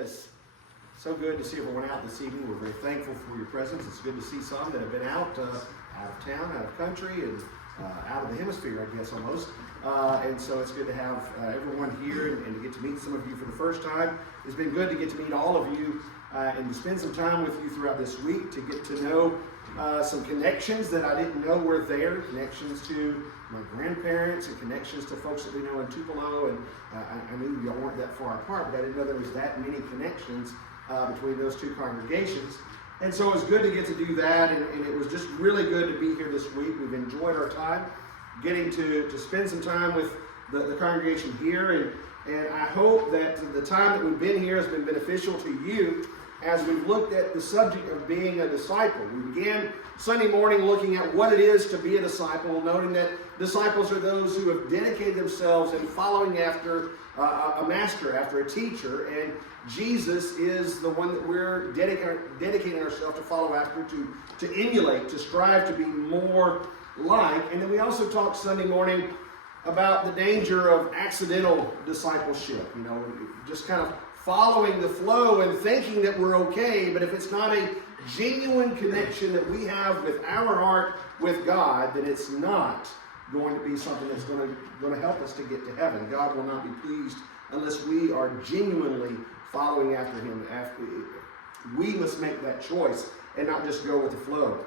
is so good to see everyone out this evening. We're very thankful for your presence. It's good to see some that have been out of town, out of country, and out of the hemisphere, I guess, almost. And so it's good to have everyone here and to get to meet some of you for the first time. It's been good to get to meet all of you and to spend some time with you throughout this week, to get to know some connections that I didn't know were there, connections to my grandparents and connections to folks that we know in Tupelo. And I knew y'all weren't that far apart, but I didn't know there was that many connections between those two congregations. And so it was good to get to do that, and it was just really good to be here this week. We've enjoyed our time getting to spend some time with the congregation here, and I hope that the time that we've been here has been beneficial to you as we've looked at the subject of being a disciple. We began Sunday morning looking at what it is to be a disciple, noting that disciples are those who have dedicated themselves in following after a master, after a teacher, and Jesus is the one that we're dedicating ourselves to follow after, to emulate, to strive to be more like. And then we also talked Sunday morning about the danger of accidental discipleship, just kind of following the flow and thinking that we're okay, but if it's not a genuine connection that we have with our heart with God, then it's not going to be something that's going to help us to get to heaven. God will not be pleased unless we are genuinely following after Him. We must make that choice and not just go with the flow.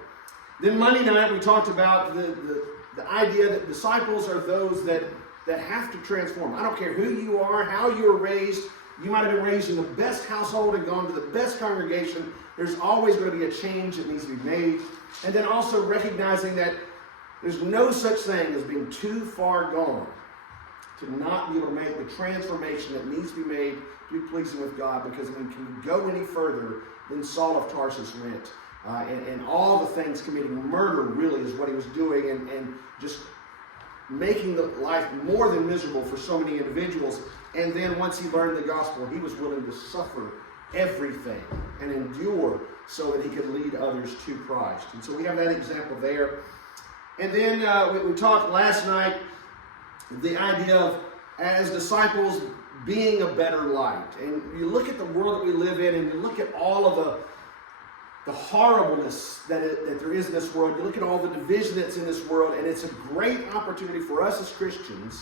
Then Monday night we talked about the idea that disciples are those that have to transform. I don't care who you are, how you were raised. You might have been raised in the best household and gone to the best congregation. There's always going to be a change that needs to be made. And then also recognizing that there's no such thing as being too far gone to not be able to make the transformation that needs to be made to be pleasing with God. Because can we go any further than Saul of Tarsus went? And all the things, committing murder really is what he was doing, and just making the life more than miserable for so many individuals. And then once he learned the gospel, he was willing to suffer everything and endure so that he could lead others to Christ. And so we have that example there. And then we talked last night the idea of, as disciples, being a better light. And you look at the world that we live in, and you look at all of the horribleness that there is in this world. You look at all the division that's in this world, and it's a great opportunity for us as Christians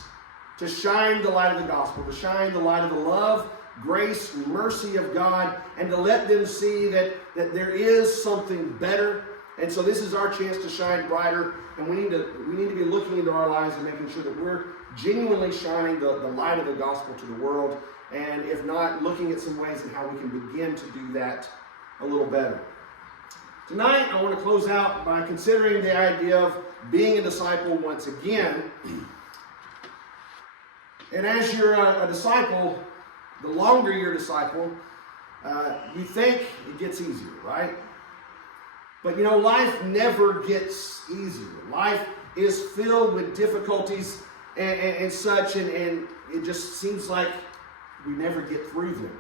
to shine the light of the gospel, to shine the light of the love, grace, and mercy of God, and to let them see that there is something better. And so this is our chance to shine brighter, and we need to be looking into our lives and making sure that we're genuinely shining the light of the gospel to the world, and if not, looking at some ways in how we can begin to do that a little better. Tonight, I want to close out by considering the idea of being a disciple once again. And as you're a disciple, the longer you're a disciple, you think it gets easier, right? But life never gets easier. Life is filled with difficulties and such, and it just seems like we never get through them.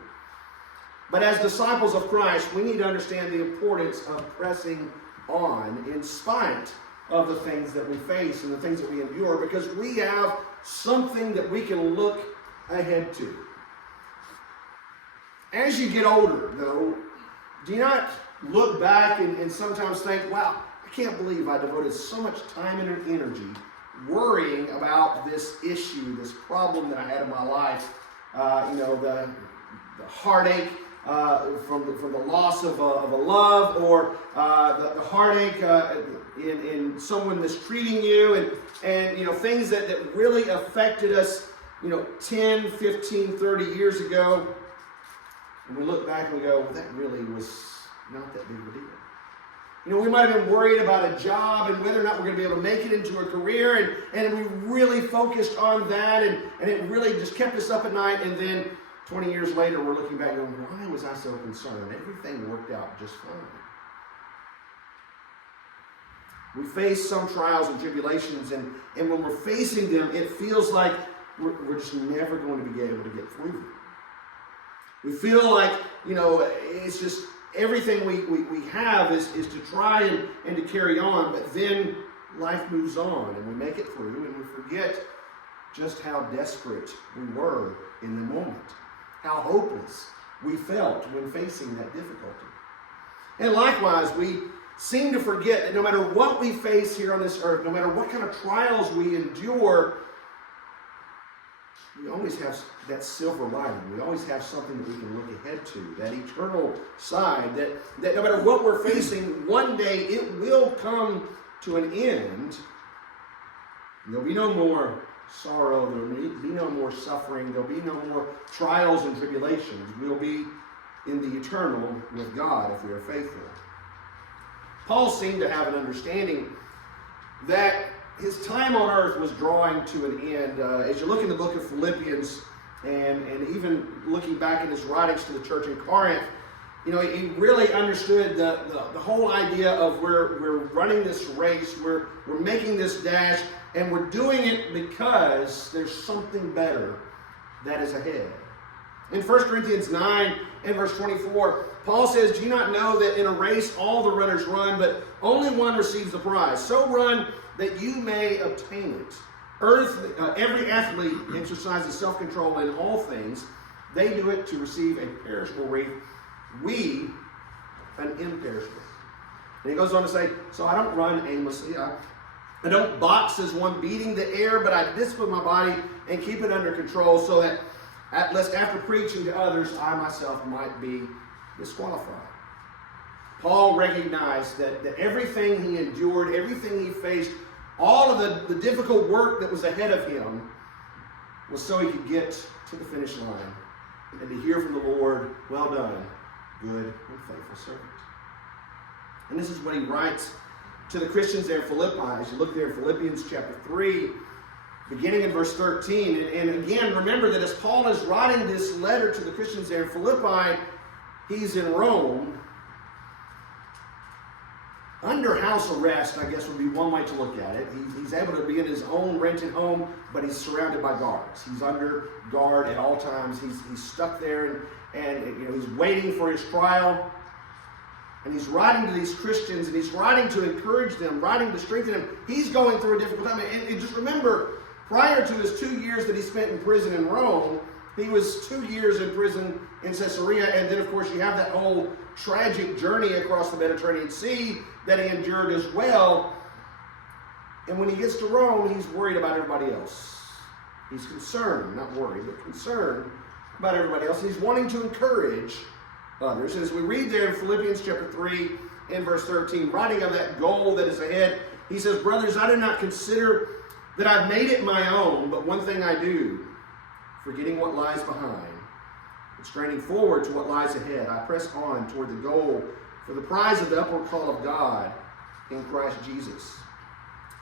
But as disciples of Christ, we need to understand the importance of pressing on in spite of the things that we face and the things that we endure, because we have something that we can look ahead to. As you get older, though, do you not look back and sometimes think, wow, I can't believe I devoted so much time and energy worrying about this issue, this problem that I had in my life, the heartache from the loss of a love, or the heartache in someone mistreating you, and things that really affected us 10, 15, 30 years ago. And we look back and we go, well, that really was not that big of a deal. We might have been worried about a job and whether or not we're going to be able to make it into a career, and we really focused on that, and it really just kept us up at night. And then 20 years later, we're looking back going, why was I so concerned? Everything worked out just fine. We face some trials and tribulations, and when we're facing them, it feels like we're just never going to be able to get through them. We feel like, it's just everything we have is to try and to carry on, but then life moves on, and we make it through, and we forget just how desperate we were in the moment, how hopeless we felt when facing that difficulty. And likewise, we seem to forget that no matter what we face here on this earth, no matter what kind of trials we endure, we always have that silver lining. We always have something that we can look ahead to, that eternal side, that no matter what we're facing, one day it will come to an end. There'll be no more sorrow. There'll be no more suffering. There'll be no more trials and tribulations. We'll be in the eternal with God if we are faithful. Paul seemed to have an understanding that his time on earth was drawing to an end. As you look in the book of Philippians, and even looking back in his writings to the church in Corinth, he really understood the whole idea of we're running this race, we're making this dash, and we're doing it because there's something better that is ahead. In 1 Corinthians 9 and verse 24, Paul says, "Do you not know that in a race all the runners run, but only one receives the prize? So run that you may obtain it. Every athlete exercises self-control in all things. They do it to receive a perishable wreath. We, an imperishable." And he goes on to say, "So I don't run aimlessly. I don't box as one beating the air, but I discipline my body and keep it under control so that lest after preaching to others, I myself might be disqualified." Paul recognized that everything he endured, everything he faced, all of the difficult work that was ahead of him was so he could get to the finish line and to hear from the Lord, "Well done, good and faithful servant." And this is what he writes to the Christians there in Philippi. As you look there in Philippians chapter 3, beginning in verse 13. And again, remember that as Paul is writing this letter to the Christians there in Philippi, he's in Rome, under house arrest, I guess would be one way to look at it. He's able to be in his own rented home, but he's surrounded by guards. He's under guard at all times. He's stuck there, and he's waiting for his trial. And he's writing to these Christians, and he's writing to encourage them, writing to strengthen them. He's going through a difficult time. And just remember, prior to his 2 years that he spent in prison in Rome, he was 2 years in prison in Caesarea, and then of course you have that whole tragic journey across the Mediterranean Sea that he endured as well. And when he gets to Rome, he's worried about everybody else. He's concerned, not worried, but concerned about everybody else. He's wanting to encourage others. As we read there in Philippians chapter 3 and verse 13, writing of that goal that is ahead, he says, "Brothers, I do not consider that I've made it my own, but one thing I do, forgetting what lies behind, and straining forward to what lies ahead, I press on toward the goal for the prize of the upward call of God in Christ Jesus."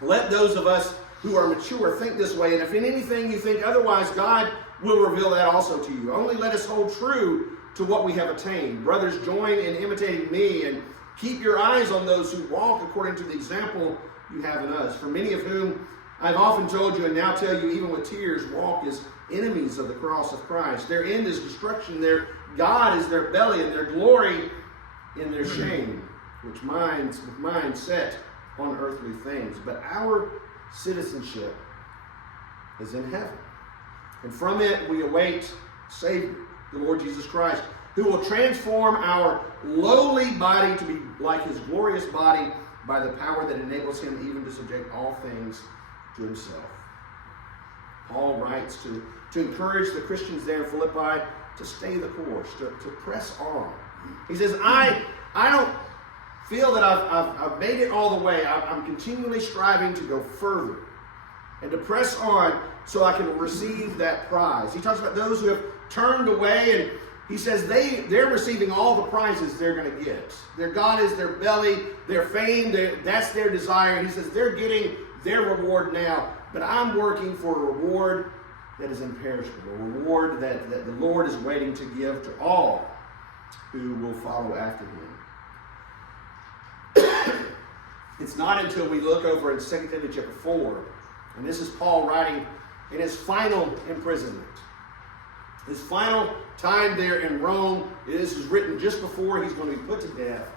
Let those of us who are mature think this way, and if in anything you think otherwise, God will reveal that also to you. Only let us hold true to what we have attained. Brothers, join in imitating me, and keep your eyes on those who walk according to the example you have in us. For many of whom I've often told you, and now tell you even with tears, walk as enemies of the cross of Christ. Their end is destruction. Their God is their belly, and their glory in their shame, with minds set on earthly things. But our citizenship is in heaven, and from it we await Savior, the Lord Jesus Christ, who will transform our lowly body to be like his glorious body by the power that enables him even to subject all things to himself. Paul writes to encourage the Christians there in Philippi to stay the course, to press on. He says, I don't feel that I've made it all the way. I'm continually striving to go further and to press on so I can receive that prize. He talks about those who have turned away, and he says they're receiving all the prizes they're going to get. Their God is their belly, their fame, that's their desire. And he says they're getting their reward now, but I'm working for a reward that is imperishable, a reward that the Lord is waiting to give to all who will follow after him. It's not until we look over in 2 Timothy chapter 4, and this is Paul writing in his final imprisonment. His final time there in Rome. This is written just before he's going to be put to death.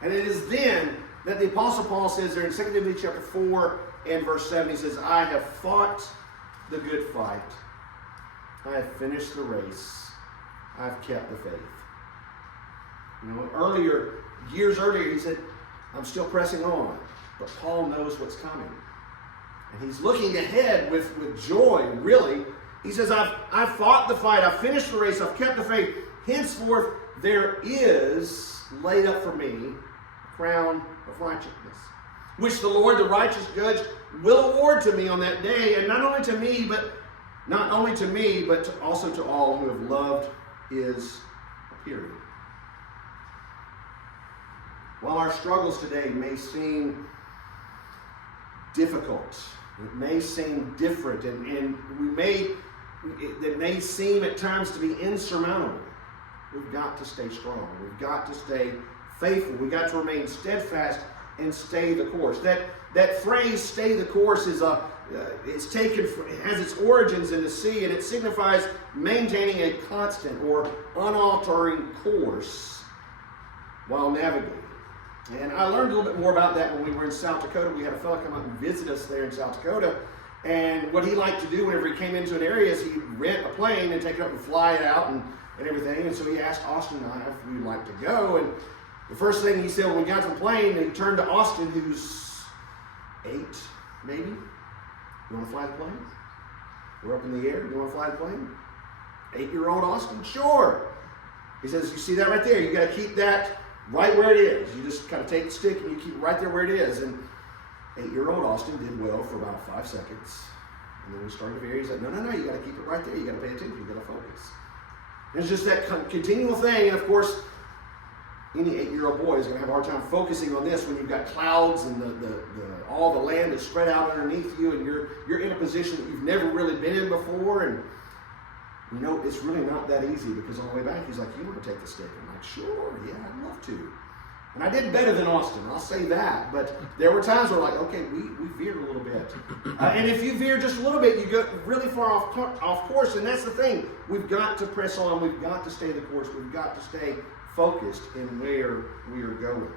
And it is then that the Apostle Paul says there in 2 Timothy chapter 4 and verse 7, he says, "I have fought the good fight. I have finished the race. I've kept the faith. Years earlier, he said, I'm still pressing on. But Paul knows what's coming. And he's looking ahead with joy, really. He says, I've fought the fight, I've finished the race, I've kept the faith. Henceforth, there is laid up for me a crown of righteousness, which the Lord, the righteous judge, will award to me on that day, and not only to me, but also to all who have loved his appearing. While our struggles today may seem difficult, it may seem different, and it may seem at times to be insurmountable, we've got to stay strong. We've got to stay faithful. We've got to remain steadfast and stay the course. That phrase, stay the course, it has its origins in the sea, and it signifies maintaining a constant or unaltering course while navigating. And I learned a little bit more about that when we were in South Dakota. We had a fellow come up and visit us there in South Dakota. And what he liked to do whenever he came into an area is he'd rent a plane and take it up and fly it out and everything. And so he asked Austin and I if we'd like to go. And the first thing he said when we got to the plane, he turned to Austin, who's 8, maybe. You want to fly the plane? We're up in the air. You want to fly the plane? 8-year-old Austin? Sure. He says, you see that right there? You got to keep that right where it is. You just kind of take the stick and you keep it right there where it is. And 8-year-old Austin did well for about 5 seconds. And then we started to veer. He said, no, you got to keep it right there. You got to pay attention. You got to focus. And it's just that continual thing. And of course, any 8-year-old boy is going to have a hard time focusing on this when you've got clouds and all the land is spread out underneath you, and you're in a position that you've never really been in before. And it's really not that easy, because on the way back he's like, you want to take the stick? I'm like, sure, yeah, I'd love to. And I did better than Austin, I'll say that. But there were times where okay, we veered a little bit. And if you veer just a little bit, you go really far off course. And that's the thing. We've got to press on. We've got to stay the course. We've got to stay focused in where we are going.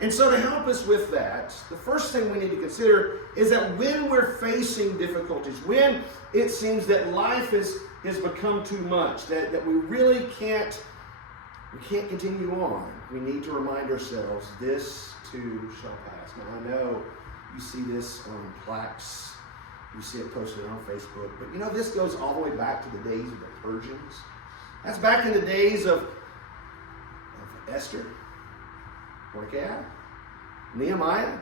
And so to help us with that, the first thing we need to consider is that when we're facing difficulties, when it seems that life has become too much, that we really can't continue on, we need to remind ourselves, this too shall pass. Now I know you see this on plaques, you see it posted on Facebook, but this goes all the way back to the days of the Persians. That's back in the days of Esther, Mordecai, Nehemiah.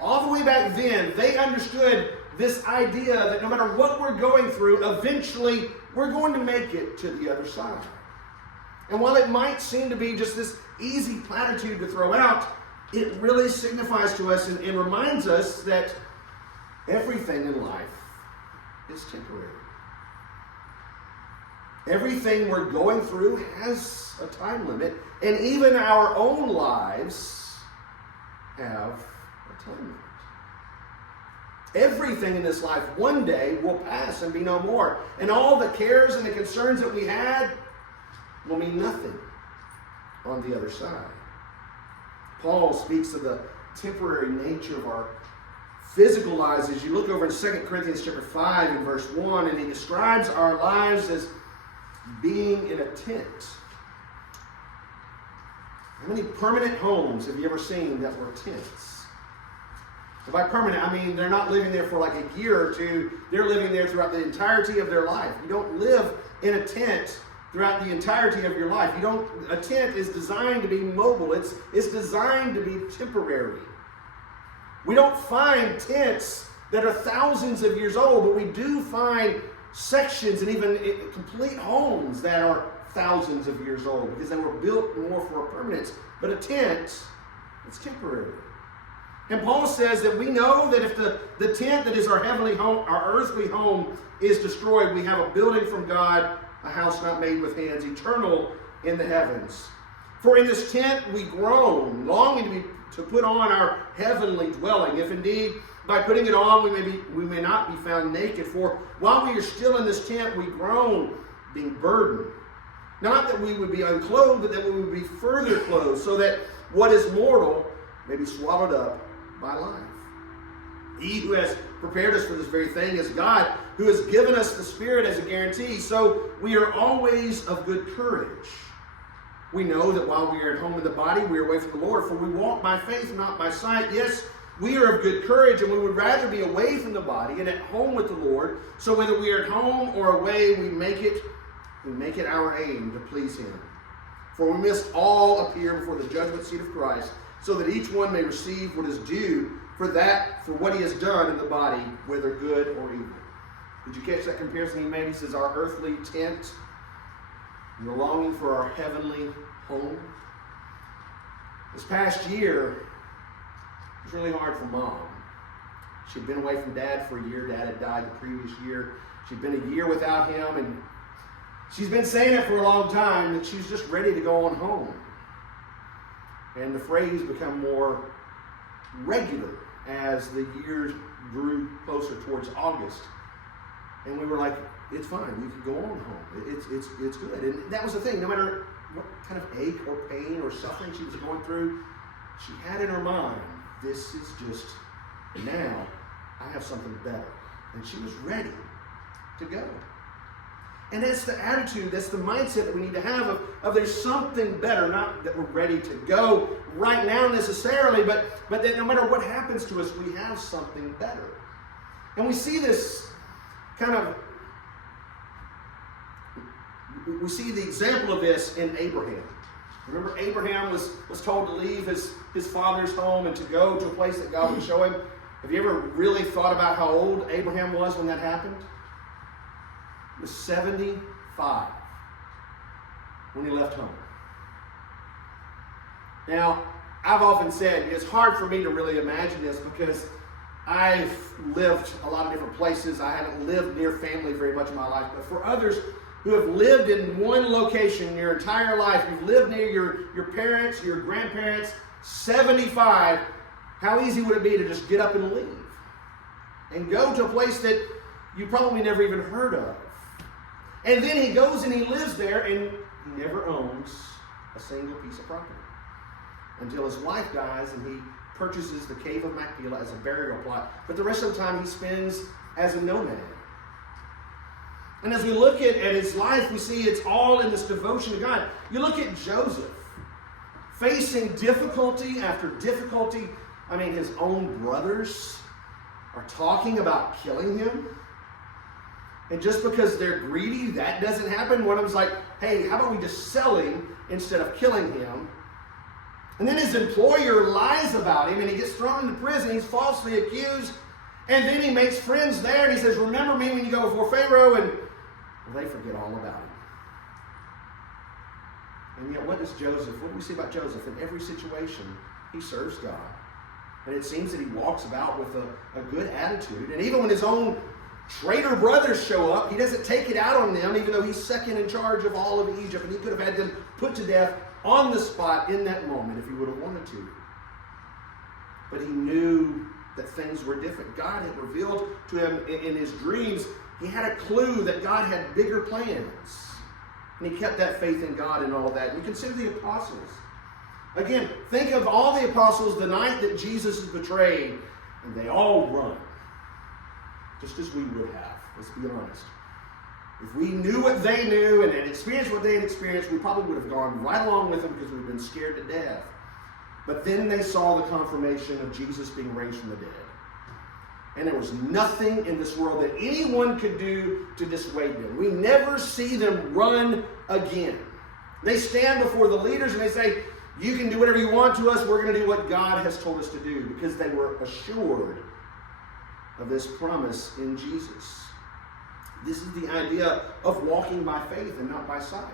All the way back then, they understood this idea that no matter what we're going through, eventually we're going to make it to the other side. And while it might seem to be just this easy platitude to throw out, it really signifies to us and reminds us that everything in life is temporary. Everything we're going through has a time limit, and even our own lives have a time limit. Everything in this life one day will pass and be no more. And all the cares and the concerns that we had will mean nothing on the other side. Paul speaks of the temporary nature of our physical lives as you look over in 2 Corinthians chapter 5 and verse 1, and he describes our lives as being in a tent. How many permanent homes have you ever seen that were tents? And by permanent, I mean they're not living there for like a year or two. They're living there throughout the entirety of their life. You don't live in a tent throughout the entirety of your life. A tent is designed to be mobile. It's designed to be temporary. We don't find tents that are thousands of years old, but we do find sections and even complete homes that are thousands of years old because they were built more for permanence. But a tent, it's temporary. And Paul says that we know that if the tent that is our heavenly home, our earthly home, is destroyed, we have a building from God, a house not made with hands, eternal in the heavens. For in this tent we groan, longing to put on our heavenly dwelling, if indeed by putting it on we may not be found naked. For while we are still in this tent, we groan, being burdened. Not that we would be unclothed, but that we would be further clothed, so that what is mortal may be swallowed up by life. He who has prepared us for this very thing is God, who has given us the Spirit as a guarantee. So we are always of good courage. We know that while we are at home in the body, we are away from the Lord, for we walk by faith, not by sight. Yes, we are of good courage, and we would rather be away from the body and at home with the Lord. So whether we are at home or away, we make it our aim to please Him. For we must all appear before the judgment seat of Christ, so that each one may receive what is due for what he has done in the body, whether good or evil. Did you catch that comparison he made? He says, our earthly tent, we're longing for our heavenly home. This past year, it was really hard for Mom. She'd been away from Dad for a year. Dad had died the previous year. She'd been a year without him, and she's been saying it for a long time that she's just ready to go on home. And the phrase became more regular as the years grew closer towards August. And we were like, it's fine, you can go on home. It's good. And that was the thing, no matter what kind of ache or pain or suffering she was going through, she had in her mind, this is just, now I have something better. And she was ready to go. And that's the attitude, that's the mindset that we need to have of there's something better, not that we're ready to go right now necessarily, but that no matter what happens to us, we have something better. And we see this we see the example of this in Abraham. Remember, Abraham was told to leave his father's home and to go to a place that God would show him. Have you ever really thought about how old Abraham was when that happened? He was 75 when he left home. Now, I've often said it's hard for me to really imagine this because I've lived a lot of different places. I haven't lived near family very much in my life. But for others who have lived in one location your entire life, you've lived near your parents, your grandparents, 75, how easy would it be to just get up and leave and go to a place that you probably never even heard of? And then he goes and he lives there and he never owns a single piece of property until his wife dies and he purchases the cave of Machpelah as a burial plot. But the rest of the time he spends as a nomad. And as we look at his life, we see it's all in this devotion to God. You look at Joseph, facing difficulty after difficulty. I mean, his own brothers are talking about killing him. And just because they're greedy, that doesn't happen. One of them's like, hey, how about we just sell him instead of killing him? And then his employer lies about him and he gets thrown into prison. He's falsely accused. And then he makes friends there and he says, remember me when you go before Pharaoh. And well, they forget all about him. And yet what do we see about Joseph? In every situation, he serves God. And it seems that he walks about with a good attitude. And even when his own traitor brothers show up, he doesn't take it out on them, even though he's second in charge of all of Egypt. And he could have had them put to death on the spot in that moment if he would have wanted to. But he knew that things were different. God had revealed to him in his dreams. He had a clue that God had bigger plans. And he kept that faith in God and all that. And you consider the apostles. Again, think of all the apostles the night that Jesus is betrayed, and they all run. Just as we would have, let's be honest. If we knew what they knew and had experienced what they had experienced, we probably would have gone right along with them because we've been scared to death. But then they saw the confirmation of Jesus being raised from the dead. And there was nothing in this world that anyone could do to dissuade them. We never see them run again. They stand before the leaders and they say, you can do whatever you want to us. We're going to do what God has told us to do, because they were assured of this promise in Jesus. This is the idea of walking by faith and not by sight.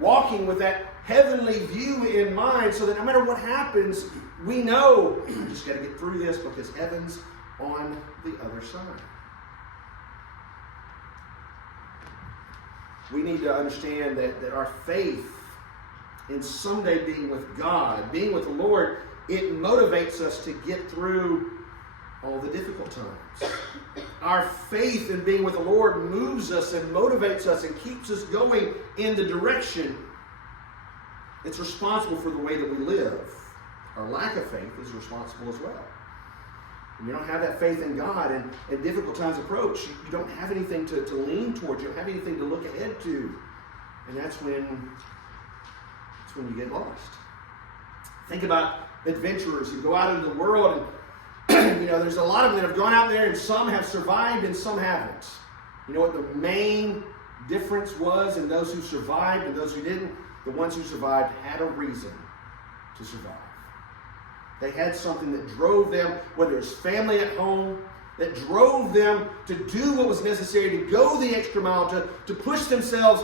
Walking with that heavenly view in mind so that no matter what happens, we know we just got to get through this because heaven's on the other side. We need to understand that our faith in someday being with God, being with the Lord, it motivates us to get through all the difficult times. Our faith in being with the Lord moves us and motivates us and keeps us going in the direction. It's responsible for the way that we live. Our lack of faith is responsible as well. and you don't have that faith in God, and difficult times approach, you don't have anything to lean towards. You don't have anything to look ahead to. And that's when you get lost. Think about adventurers who go out into the world, and there's a lot of them that have gone out there, and some have survived and some haven't. You know what the main difference was in those who survived and those who didn't? The ones who survived had a reason to survive. They had something that drove them, whether it's family at home, that drove them to do what was necessary, to go the extra mile, to push themselves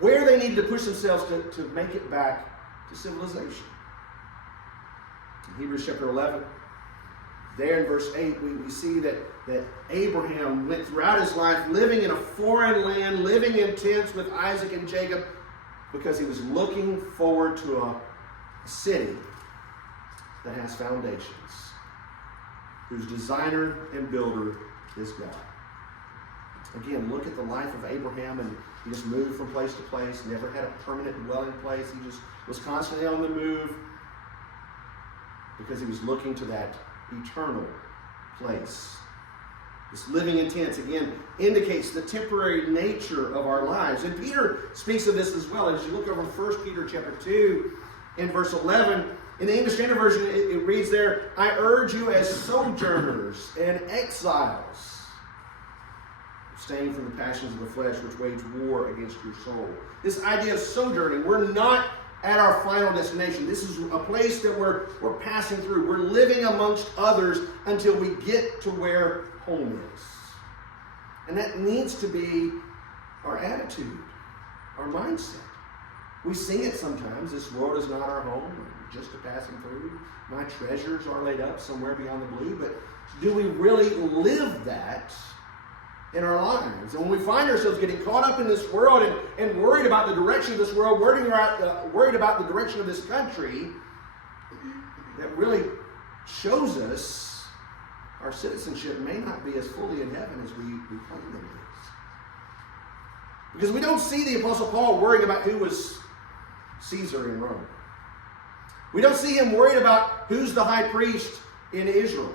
where they needed to push themselves to make it back to civilization. In Hebrews chapter 11, there in verse 8, we see that Abraham went throughout his life living in a foreign land, living in tents with Isaac and Jacob, because he was looking forward to a city that has foundations, whose designer and builder is God. Again, look at the life of Abraham, and he just moved from place to place, never had a permanent dwelling place. He just was constantly on the move because he was looking to that eternal place. This living in tents, again, indicates the temporary nature of our lives. And Peter speaks of this as well. As you look over 1 Peter chapter 2 in verse 11, in the English Standard Version, it reads there, I urge you as sojourners and exiles, abstain from the passions of the flesh which wage war against your soul. This idea of sojourning, we're not at our final destination. This is a place that we're passing through. We're living amongst others until we get to where home is. And that needs to be our attitude, our mindset. We sing it sometimes, this world is not our home, just a passing through. My treasures are laid up somewhere beyond the blue. But do we really live that in our lives? And when we find ourselves getting caught up in this world and worried about the direction of this world, worried about the direction of this country, that really shows us our citizenship may not be as fully in heaven as we claim that it is. Because we don't see the Apostle Paul worrying about who was Caesar in Rome. We don't see him worried about who's the high priest in Israel.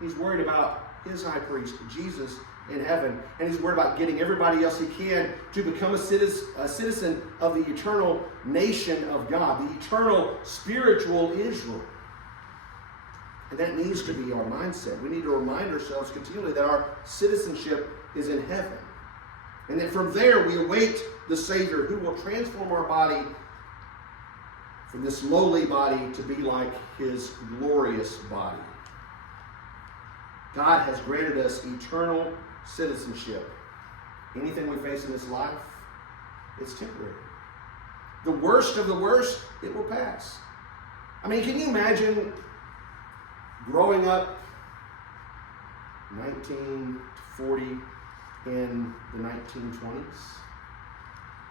He's worried about his high priest, Jesus, in heaven. And he's worried about getting everybody else he can to become a citizen of the eternal nation of God, the eternal spiritual Israel. And that needs to be our mindset. We need to remind ourselves continually that our citizenship is in heaven. And that from there we await the Savior who will transform our body from this lowly body to be like his glorious body. God has granted us eternal citizenship. Anything we face in this life, it's temporary. The worst of the worst, it will pass. I mean, can you imagine growing up 1940 in the 1920s,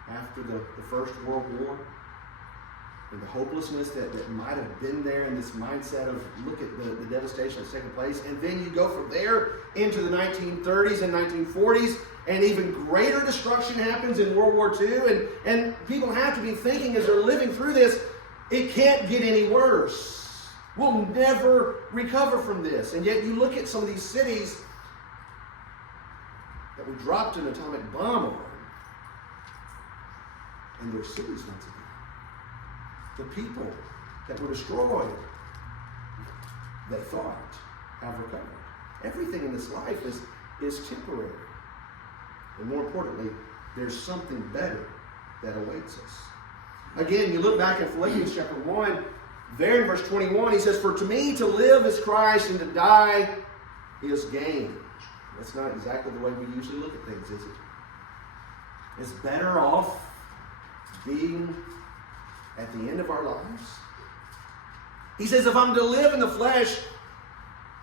after the First World War, and the hopelessness that might have been there, and this mindset of look at the devastation that's taken place, and then you go from there into the 1930s and 1940s, and even greater destruction happens in World War II, and people have to be thinking as they're living through this, it can't get any worse. We'll never recover from this. And yet you look at some of these cities that we dropped an atomic bomb on, and they're cities once again. The people that were destroyed, they thought, have recovered. Everything in this life is temporary. And more importantly, there's something better that awaits us. Again, you look back at Philippians chapter 1, there in verse 21, he says, for to me to live is Christ and to die is gain. That's not exactly the way we usually look at things, is it? It's better off being at the end of our lives. He says, if I'm to live in the flesh,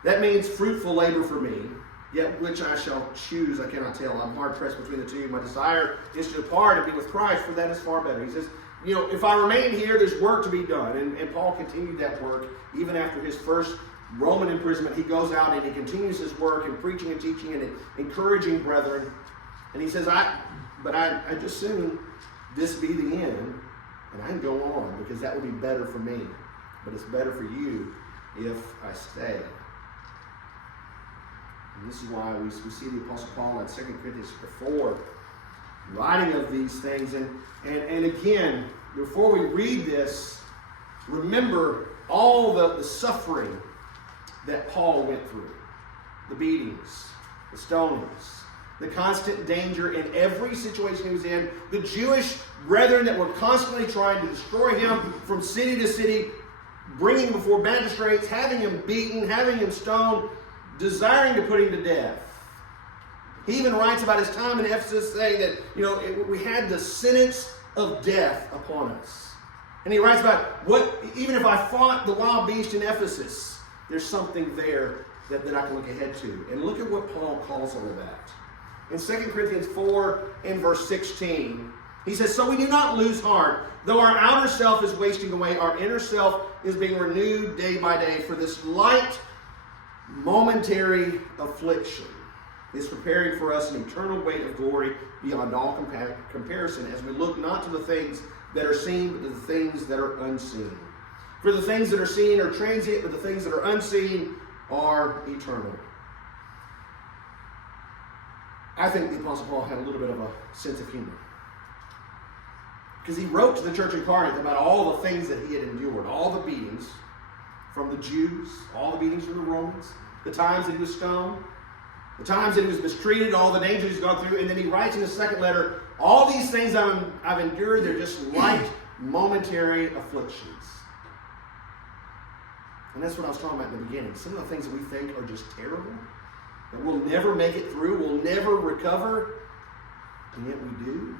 that means fruitful labor for me, yet which I shall choose, I cannot tell. I'm hard pressed between the two. My desire is to depart and be with Christ, for that is far better. He says, if I remain here, there's work to be done. And Paul continued that work even after his first Roman imprisonment. He goes out and he continues his work in preaching and teaching and encouraging brethren. And he says, I just soon this be the end, and I can go on because that would be better for me. But it's better for you if I stay. And this is why we see the Apostle Paul in 2 Corinthians 4 writing of these things. And again, before we read this, remember all the suffering that Paul went through. The beatings, the stonings, the constant danger in every situation he was in. The Jewish brethren that were constantly trying to destroy him from city to city, bringing him before magistrates, having him beaten, having him stoned, desiring to put him to death. He even writes about his time in Ephesus saying that, we had the sentence of death upon us. And he writes about even if I fought the wild beast in Ephesus, there's something there that I can look ahead to. And look at what Paul calls all of that. In 2 Corinthians 4 and verse 16, he says, "So we do not lose heart. Though our outer self is wasting away, our inner self is being renewed day by day. For this light, momentary affliction is preparing for us an eternal weight of glory beyond all comparison, as we look not to the things that are seen, but to the things that are unseen. For the things that are seen are transient, but the things that are unseen are eternal." I think the Apostle Paul had a little bit of a sense of humor, because he wrote to the church in Corinth about all the things that he had endured, all the beatings from the Jews, all the beatings from the Romans, the times that he was stoned, the times that he was mistreated, all the dangers he's gone through. And then he writes in his second letter, all these things I've endured, they're just light, momentary afflictions. And that's what I was talking about in the beginning. Some of the things that we think are just terrible, that we'll never make it through, we'll never recover, and yet we do.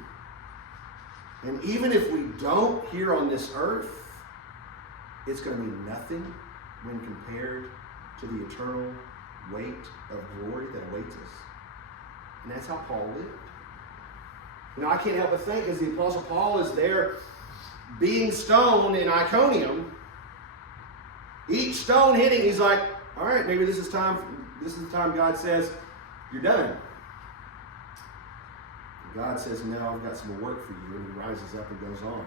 And even if we don't here on this earth, it's going to be nothing when compared to the eternal weight of glory that awaits us. And that's how Paul lived. I can't help but think, as the Apostle Paul is there being stoned in Iconium, each stone hitting, he's like, all right, maybe this is the time God says, you're done. God says, no, I've got some more work for you. And he rises up and goes on.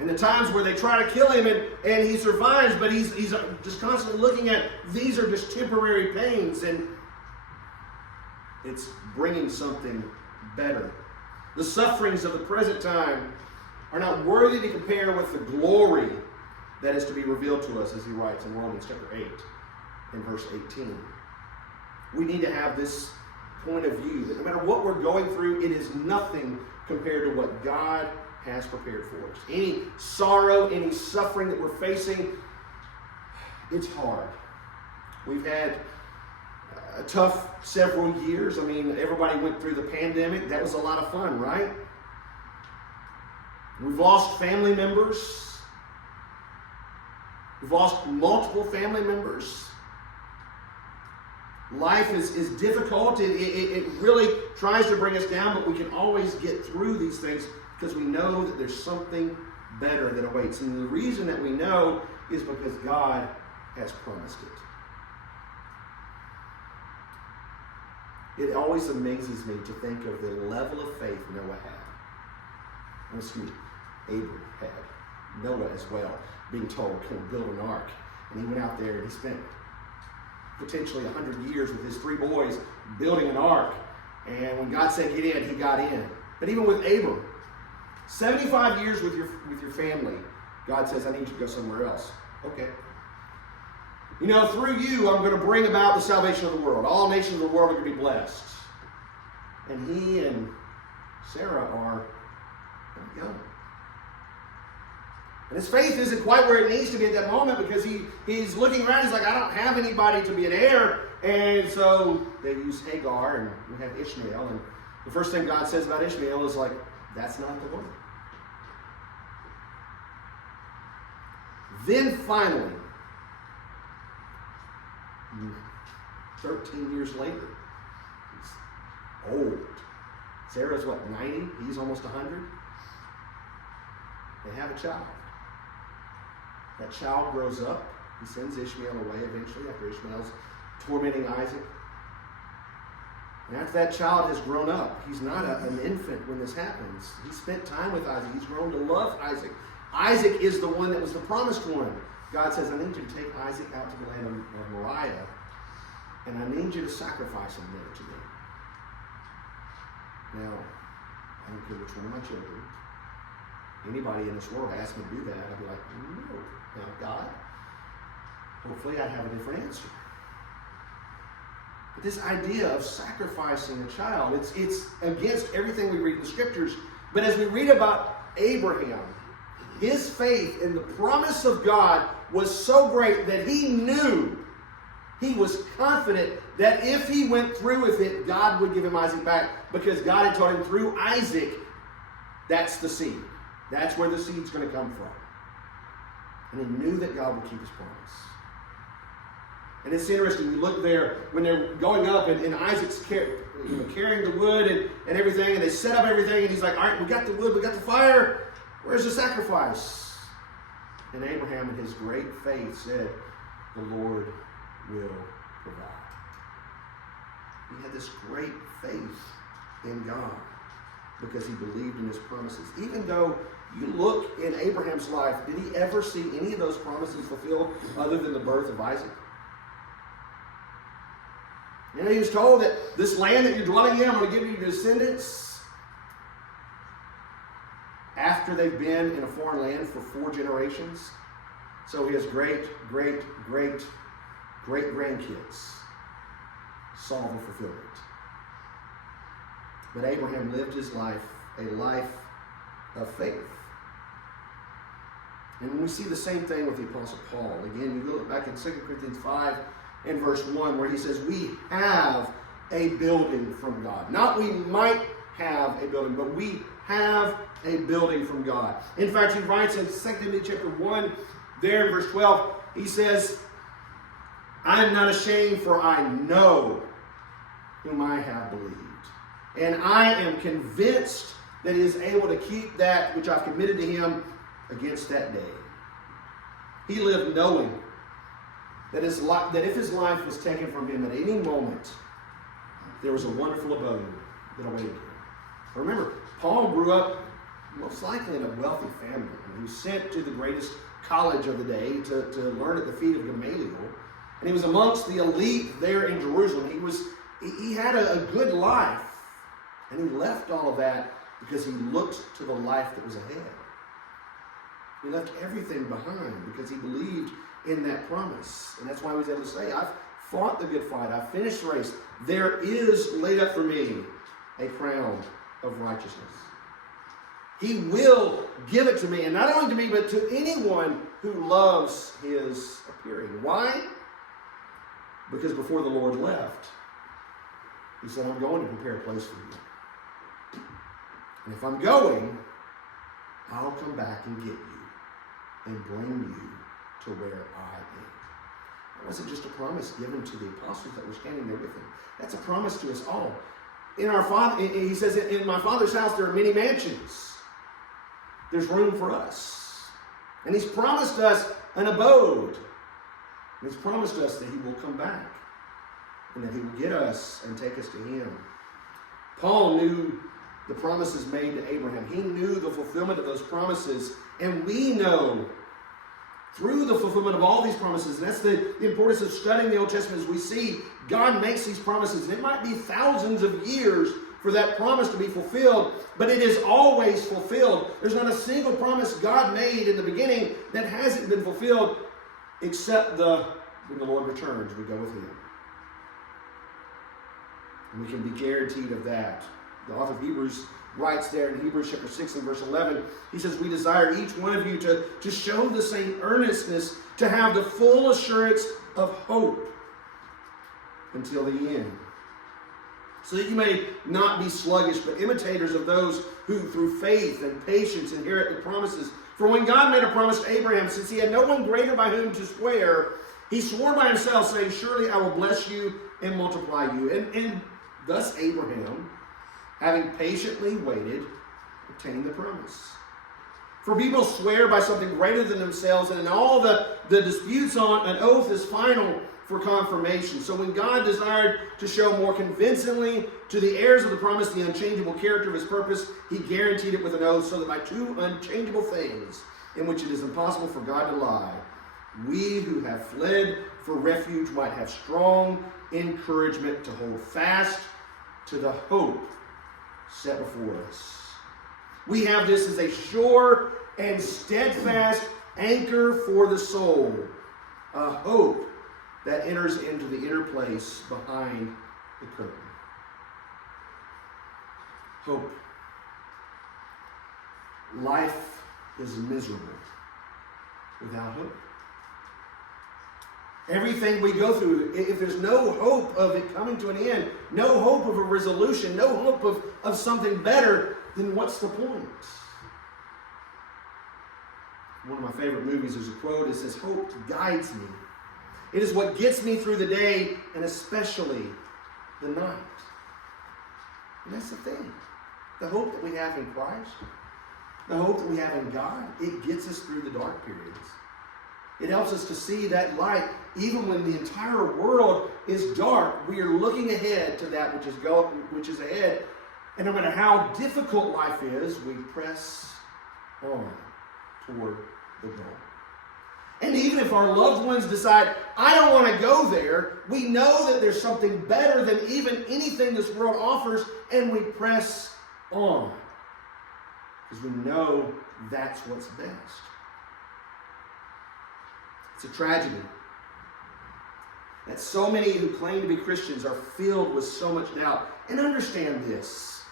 And the times where they try to kill him and he survives, but he's just constantly looking at, these are just temporary pains, and it's bringing something better. The sufferings of the present time are not worthy to compare with the glory that is to be revealed to us, as he writes in Romans chapter 8 and verse 18. We need to have this point of view that no matter what we're going through, it is nothing compared to what God has prepared for us. Any sorrow, any suffering that we're facing, it's hard. We've had a tough several years. Everybody went through the pandemic. That was a lot of fun, right? We've lost family members. We've lost multiple family members. Life is difficult. It really tries to bring us down, but we can always get through these things because we know that there's something better that awaits. And the reason that we know is because God has promised it. It always amazes me to think of the level of faith Noah had. Abram had. Noah as well, being told, can build an ark. And he went out there and he spent potentially 100 years with his 3 boys building an ark. And when God said get in, he got in. But even with Abram, 75 years with your family, God says, I need you to go somewhere else. Okay. Through you, I'm going to bring about the salvation of the world. All nations of the world are going to be blessed. And he and Sarah are young. And his faith isn't quite where it needs to be at that moment, because he's looking around. He's like, I don't have anybody to be an heir. And so they use Hagar, and we have Ishmael. And the first thing God says about Ishmael is like, that's not the one. Then finally, 13 years later, he's old. Sarah's 90? He's almost 100. They have a child. That child grows up. He sends Ishmael away eventually after Ishmael's tormenting Isaac. And after that child has grown up, he's not an infant when this happens. He spent time with Isaac. He's grown to love Isaac. Isaac is the one that was the promised one. God says, I need you to take Isaac out to the land of Moriah and I need you to sacrifice him there to me. Now, I don't care which one of my children, anybody in this world asked me to do that, I'd be like, no. Now, God, hopefully I'd have a different answer. But this idea of sacrificing a child, it's against everything we read in the scriptures. But as we read about Abraham, his faith in the promise of God was so great that he knew, he was confident that if he went through with it, God would give him Isaac back, because God had told him through Isaac, that's the seed. That's where the seed's going to come from. And he knew that God would keep his promise. And it's interesting, you look there when they're going up and Isaac's carrying the wood and everything, and they set up everything, and he's like, all right, we got the wood, we got the fire, where's the sacrifice? And Abraham in his great faith said, the Lord will provide. He had this great faith in God because he believed in his promises. Even though you look in Abraham's life, did he ever see any of those promises fulfilled other than the birth of Isaac? You know, he was told that this land that you're dwelling in, I'm going to give you your descendants after they've been in a foreign land for 4 generations. So his great grandkids saw the fulfillment. But Abraham lived his life, a life of faith. And we see the same thing with the Apostle Paul. Again, you look back in 2 Corinthians 5 and verse 1, where he says, we have a building from God. Not we might have a building, but we have a building from God. In fact, he writes in 2 Timothy chapter 1, there in verse 12, he says, I am not ashamed, for I know whom I have believed. And I am convinced that he is able to keep that which I've committed to him against that day. He lived knowing that if his life was taken from him at any moment, there was a wonderful abode that awaited him. Remember, Paul grew up most likely in a wealthy family. He was sent to the greatest college of the day to learn at the feet of Gamaliel. And he was amongst the elite there in Jerusalem. He had a good life. And he left all of that because he looked to the life that was ahead. He left everything behind because he believed in that promise. And that's why he was able to say, I've fought the good fight. I've finished the race. There is laid up for me a crown of righteousness. He will give it to me. And not only to me, but to anyone who loves his appearing. Why? Because before the Lord left, he said, I'm going to prepare a place for you. And if I'm going, I'll come back and get you and bring you to where I am. It wasn't just a promise given to the apostles that were standing there with him. That's a promise to us all. He says, in my Father's house there are many mansions. There's room for us. And he's promised us an abode. And he's promised us that he will come back. And that he will get us and take us to him. Paul knew the promises made to Abraham. He knew the fulfillment of those promises. And we know through the fulfillment of all these promises, and that's the importance of studying the Old Testament, as we see God makes these promises. And it might be thousands of years for that promise to be fulfilled, but it is always fulfilled. There's not a single promise God made in the beginning that hasn't been fulfilled, except when the Lord returns, we go with him. And we can be guaranteed of that. The author of Hebrews writes there in Hebrews chapter 6 and verse 11, he says, we desire each one of you to show the same earnestness, to have the full assurance of hope until the end, so that you may not be sluggish, but imitators of those who through faith and patience inherit the promises. For when God made a promise to Abraham, since he had no one greater by whom to swear, he swore by himself, saying, surely I will bless you and multiply you. And thus Abraham, having patiently waited, obtained the promise. For people swear by something greater than themselves, and in all the disputes on an oath is final for confirmation. So when God desired to show more convincingly to the heirs of the promise the unchangeable character of his purpose, he guaranteed it with an oath, so that by two unchangeable things, in which it is impossible for God to lie, we who have fled for refuge might have strong encouragement to hold fast to the hope set before us. We have this as a sure and steadfast anchor for the soul, a hope that enters into the inner place behind the curtain. Hope. Life is miserable without hope. Everything we go through, if there's no hope of it coming to an end, no hope of a resolution, no hope of something better, then what's the point? One of my favorite movies, there's a quote that says, "Hope guides me. It is what gets me through the day and especially the night." And that's the thing. The hope that we have in Christ, the hope that we have in God, it gets us through the dark periods. It helps us to see that light even when the entire world is dark. We are looking ahead to that which is ahead. And no matter how difficult life is, we press on toward the goal. And even if our loved ones decide, "I don't want to go there," we know that there's something better than even anything this world offers, and we press on because we know that's what's best. It's a tragedy that so many who claim to be Christians are filled with so much doubt. And understand this,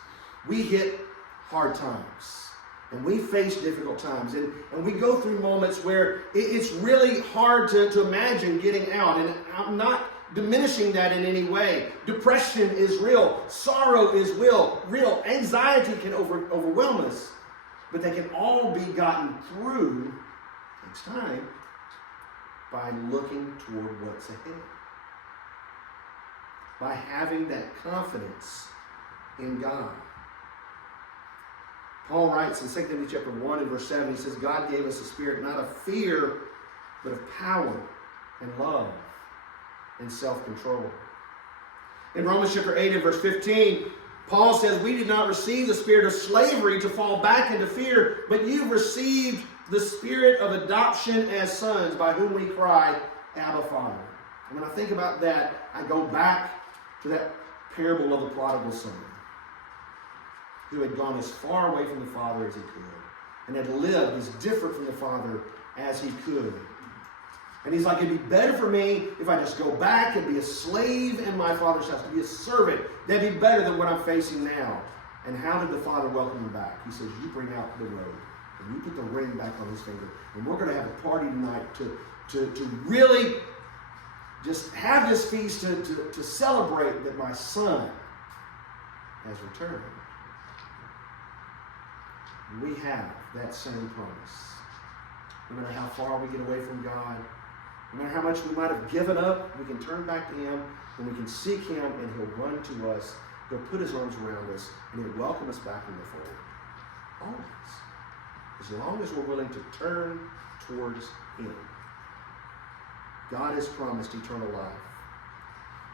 we hit hard times. And we face difficult times. And we go through moments where it's really hard to imagine getting out. And I'm not diminishing that in any way. Depression is real. Sorrow is real. Anxiety can overwhelm us. But they can all be gotten through, takes time, by looking toward what's ahead. By having that confidence in God. Paul writes in 2 Timothy chapter 1 and verse 7, he says, "God gave us a spirit not of fear, but of power and love and self-control." In Romans chapter 8 and verse 15, Paul says, "We did not receive the spirit of slavery to fall back into fear, but you received the spirit of adoption as sons, by whom we cry, Abba, Father." And when I think about that, I go back to that parable of the prodigal son, who had gone as far away from the Father as he could, and had lived as different from the Father as he could. And he's like, "It'd be better for me if I just go back and be a slave in my Father's house, to be a servant. That'd be better than what I'm facing now." And how did the Father welcome him back? He says, "You bring out the robe, and you put the ring back on his finger, and we're going to have a party tonight to really just have this feast to celebrate that my son has returned." We have that same promise. No matter how far we get away from God, no matter how much we might have given up, we can turn back to Him, and we can seek Him, and He'll run to us. He'll put His arms around us, and He'll welcome us back in the fold. Always. As long as we're willing to turn towards Him. God has promised eternal life.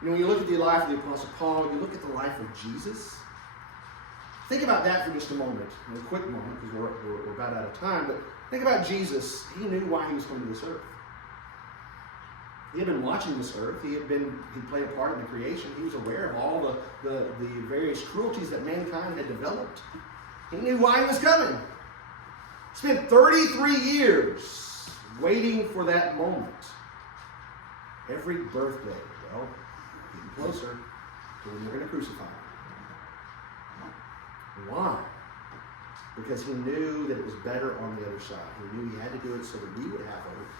You know, when you look at the life of the Apostle Paul, you look at the life of Jesus. Think about that for just a moment, a quick moment, because we're about out of time. But think about Jesus. He knew why He was coming to this earth. He had been watching this earth. He played a part in the creation. He was aware of all the various cruelties that mankind had developed. He knew why He was coming. He spent 33 years waiting for that moment. Every birthday, well, getting closer to when you're going to crucify Him. Why? Because He knew that it was better on the other side. He knew He had to do it so that we would have hope.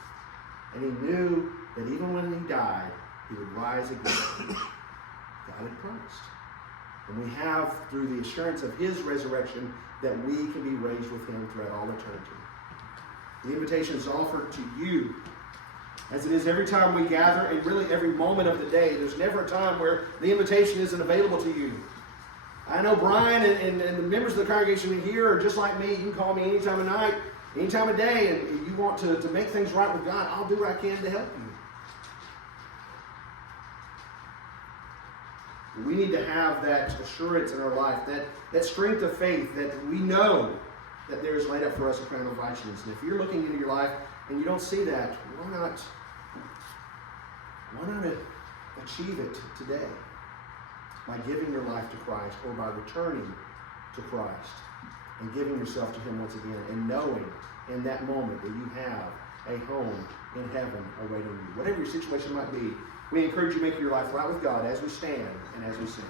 And He knew that even when He died, He would rise again. God had promised. And we have, through the assurance of His resurrection, that we can be raised with Him throughout all eternity. The invitation is offered to you, as it is every time we gather, and really every moment of the day. There's never a time where the invitation isn't available to you. I know Brian and the members of the congregation here are just like me. You can call me any time of night, any time of day, and if you want to make things right with God, I'll do what I can to help you. We need to have that assurance in our life, that strength of faith, that we know that there is laid up for us a crown of righteousness. And if you're looking into your life and you don't see that, why not achieve it today by giving your life to Christ, or by returning to Christ and giving yourself to Him once again, and knowing in that moment that you have a home in heaven awaiting you. Whatever your situation might be, we encourage you to make your life right with God as we stand and as we sing.